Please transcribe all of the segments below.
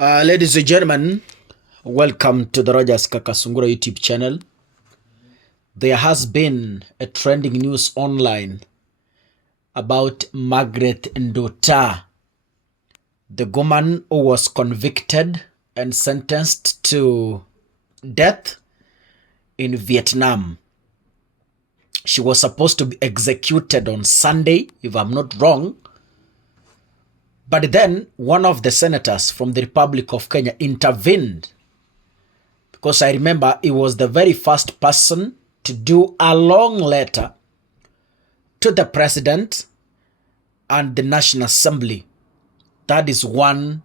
Ladies and gentlemen, welcome to the Rogers Kakasungura YouTube channel. There has been a trending news online about Margaret Nduta, the woman who was convicted and sentenced to death in Vietnam. She was supposed to be executed on Sunday, if I'm not wrong. But then one of the senators from the Republic of Kenya intervened, because I remember he was the very first person to do a long letter to the president and the National Assembly. That is one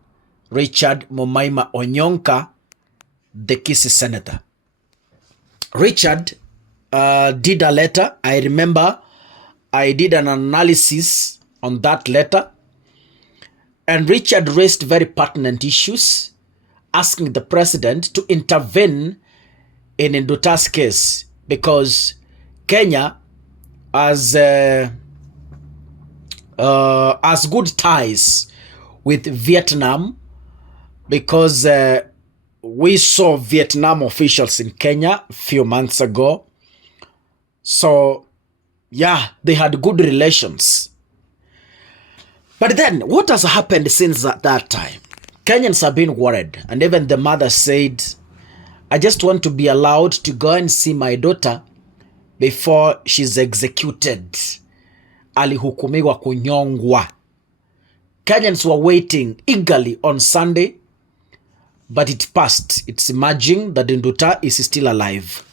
Richard Momaima Onyonka, the Kisii senator. Richard did a letter. I remember I did an analysis on that letter. And Richard raised very pertinent issues, asking the president to intervene in Nduta's case, because Kenya has good ties with Vietnam, because we saw Vietnam officials in Kenya a few months ago. So, yeah, they had good relations. But then, what has happened since that time? Kenyans have been worried, and even the mother said, I just want to be allowed to go and see my daughter before she's executed. Alihukumiwa kunyongwa. Kenyans were waiting eagerly on Sunday, but it passed. It's emerging that Nduta is still alive.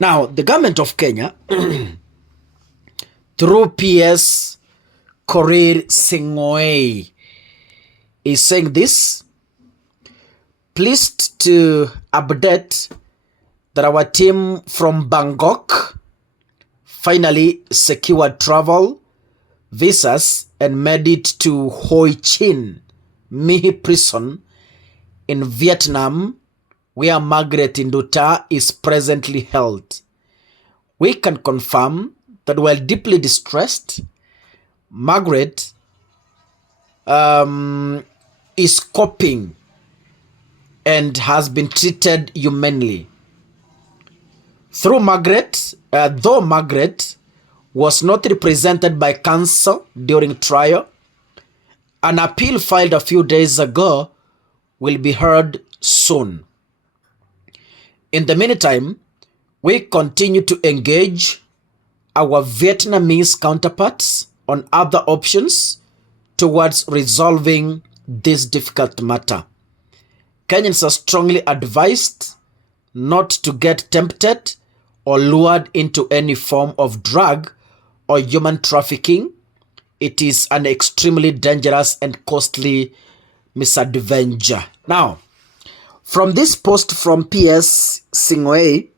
Now, the government of Kenya, through PS Korir Sing'oei, is saying this: pleased to update that our team from Bangkok finally secured travel visas and made it to Hoi Chin Mihi prison in Vietnam, where Margaret Nduta is presently held. We can confirm that while deeply distressed, Margaret is coping and has been treated humanely. Though Margaret was not represented by counsel during trial, an appeal filed a few days ago will be heard soon. In the meantime, we continue to engage our Vietnamese counterparts on other options towards resolving this difficult matter. Kenyans are strongly advised not to get tempted or lured into any form of drug or human trafficking. It is an extremely dangerous and costly misadventure. Now, from this post from PS Sing'oei,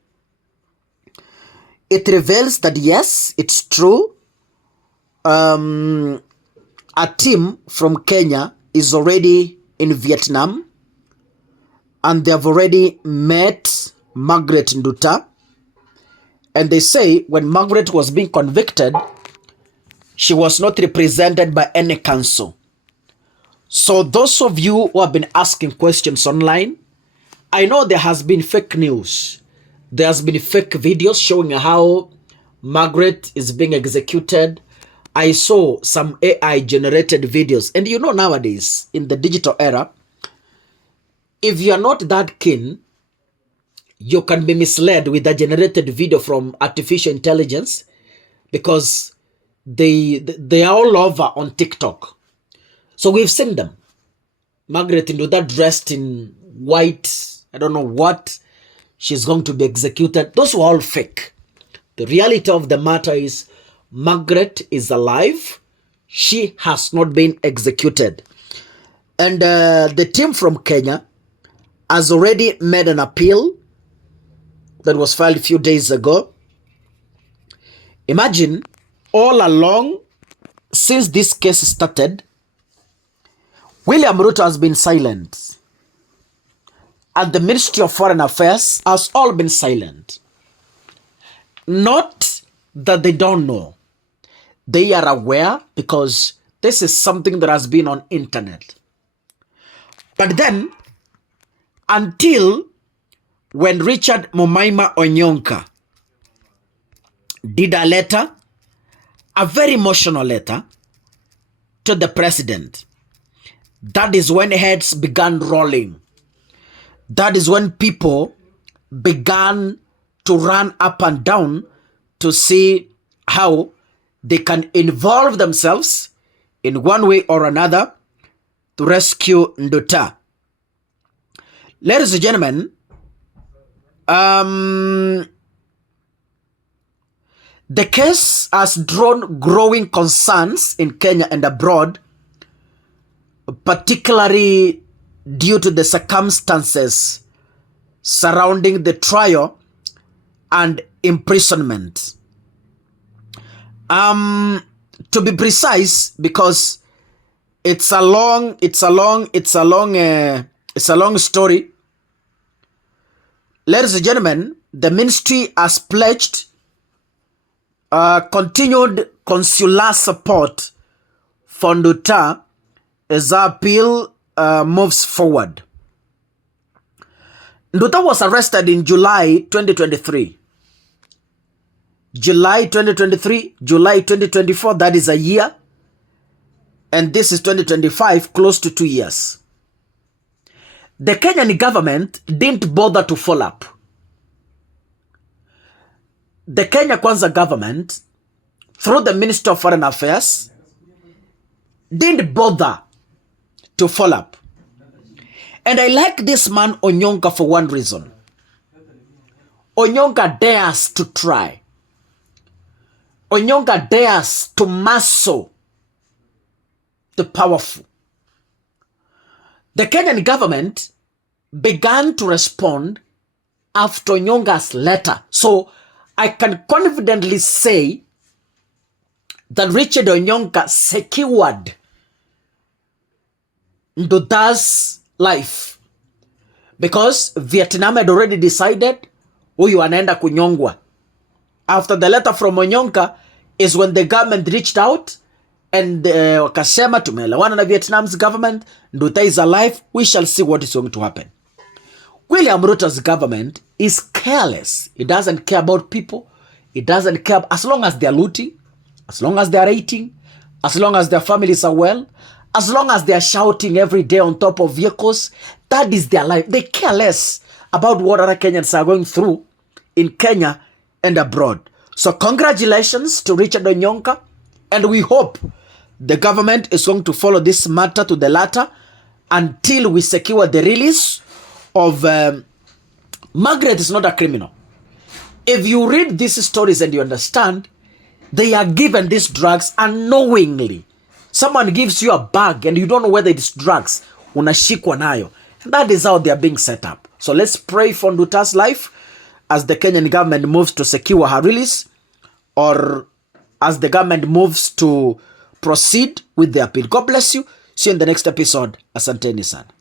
it reveals that yes, it's true. A team from Kenya is already in Vietnam, and they have already met Margaret Nduta. And they say when Margaret was being convicted, she was not represented by any counsel. So those of you who have been asking questions online, I know there has been fake news. There has been fake videos showing how Margaret is being executed. I saw some AI generated videos. And you know, nowadays in the digital era, if you are not that keen, you can be misled with a generated video from artificial intelligence, because they are all over on TikTok. So we've seen them. Margaret Nduta dressed in white, I don't know what, she's going to be executed. Those were all fake. The reality of the matter is Margaret is alive. She has not been executed. And the team from Kenya has already made an appeal that was filed a few days ago. Imagine, all along, since this case started, William Ruto has been silent. And the Ministry of Foreign Affairs has all been silent. Not that they don't know. They are aware, because this is something that has been on internet. But then until when Richard Momaima Onyonka did a letter, a very emotional letter, to the president. That is when heads began rolling. That is when people began to run up and down to see how they can involve themselves in one way or another to rescue Nduta. Ladies and gentlemen, the case has drawn growing concerns in Kenya and abroad, particularly due to the circumstances surrounding the trial and imprisonment. To be precise, because it's a long story. Ladies and gentlemen, the ministry has pledged continued consular support for Nduta as our appeal moves forward. Nduta was arrested in July 2023. July 2023, July 2024, that is a year. And this is 2025, close to 2 years. The Kenyan government didn't bother to follow up. The Kenya Kwanza government, through the Minister of Foreign Affairs, didn't bother to follow up. And I like this man Onyonka for one reason. Onyonka dares to try. Onyonka dares to muscle the powerful. The Kenyan government began to respond after Onyonka's letter. So I can confidently say that Richard Onyonka secured Nduta's life, because Vietnam had already decided huyu anaenda kunyongwa. After the letter from Onyonka is when the government reached out and wakasema tumeelewana na Vietnam's government, Nduta is alive, we shall see what is going to happen. William Ruto's government is careless. It doesn't care about people. It doesn't care as long as they are looting, as long as they are eating, as long as their families are well, as long as they are shouting every day on top of vehicles. That is their life. They care less about what other Kenyans are going through in Kenya and abroad. So congratulations to Richard Onyonka, and we hope the government is going to follow this matter to the latter until we secure the release of Margaret is not a criminal. If you read these stories and you understand, they are given these drugs unknowingly. Someone gives you a bag and you don't know whether it's drugs. Unashikwa nayo. And that is how they are being set up. So let's pray for Nduta's life as the Kenyan government moves to secure her release, or as the government moves to proceed with the appeal. God bless you. See you in the next episode. Asanteni sana.